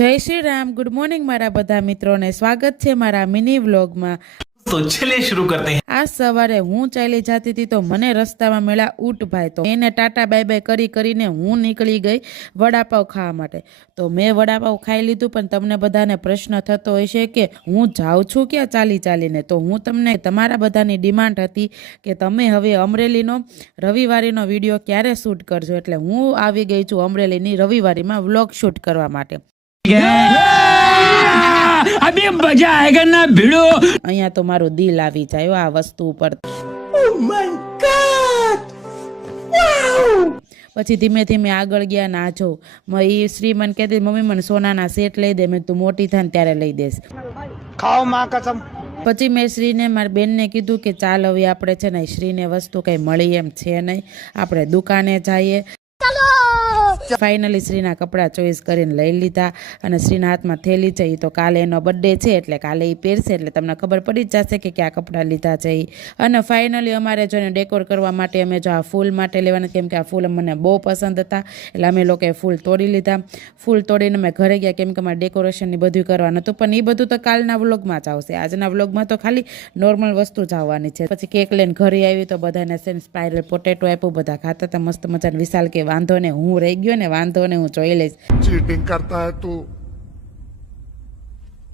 જય Shri Ram. Good morning મારા બધા મિત્રોને. સ્વાગત છે મારા મિની વ્લોગમાં. તો ચલિए शुरू करते हैं। આજ સવારે હું ચાલી જતી હતી તો મને રસ્તામાં મળ્યા ઊંટભાઈ. તો એને ટાટા બાય બાય કરીને હું નીકળી ગઈ વડાપાવ ખાવા માટે. તો મેં વડાપાવ ખાઈ લીધું, પણ તમને બધાને પ્રશ્ન થતો હશે કે હું જાઉં છું ક્યાં ચાલીને. તો હું તમને તમારા બધાની ડિમાન્ડ હતી કે તમે હવે અમરેલીનો રવિવારીનો વિડીયો ક્યારે શૂટ કરજો, એટલે હું આવી ગઈ છું અમરેલીની રવિવારીમાં વ્લોગ શૂટ કરવા માટે. अभी मजा आएगा ना भिड़ो। અહીંયા તો મારું દિલ આવી જાય આ વસ્તુ ઉપર. પછી ધીમે ધીમે આગળ ગયા નાજો. એ શ્રી મને કહેતી મમ્મી મને સોનાના સેટ લઈ દે. મેં તું મોટી થાય ને ત્યારે લઈ દઈશ. खाओ माँ कसम। પછી મેં શ્રીને મારી બેનને કીધું કે ચાલ હવે આપણે છે ને શ્રીને વસ્તુ કંઈ મળી એમ છે નહીં, આપણે દુકાને જઈએ. ફાઇનલી શ્રીના કપડાં ચોઈસ કરીને લઈ લીધા અને શ્રીના હાથમાં થેલી છે. એ તો કાલે એનો બર્થડે છે એટલે કાલે એ પહેરશે, એટલે તમને ખબર પડી જ જશે કે કયા કપડાં લીધા છે. અને ફાઇનલી અમારે જો એને ડેકોર કરવા માટે અમે જો આ ફૂલ માટે લેવાના, કેમ કે આ ફૂલ મને બહુ પસંદ હતા, એટલે અમે લોકોએ ફૂલ તોડી લીધા. ફૂલ તોડીને અમે ઘરે ગયા, કેમ કે અમારે ડેકોરેશનની બધું કરવાનું હતું. પણ એ બધું તો કાલના વ્લોગમાં જ આવશે. આજના વ્લોગમાં તો ખાલી નોર્મલ વસ્તુ જ આવવાની છે. પછી કેક લઈને ઘરે આવી તો બધાને સ્પાઇરલ પોટેટો આપ્યું, બધા ખાતા હતા મસ્ત મજાને. વિશાલ કે વાંધો ને હું રહી ગયો ને, વાંધો ને હું જોઈ લઈશ. चीटिंग करता है तू,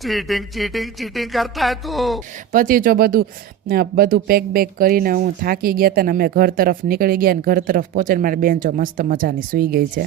चीटिंग करता है तू। પછી જો બધું પેક કરીને હું થાકી ગયા હતા ને અમે ઘર તરફ નીકળી ગયા. ને ઘર તરફ પહોંચીને મારી બેન જો મસ્ત મજાની સૂઈ ગઈ છે.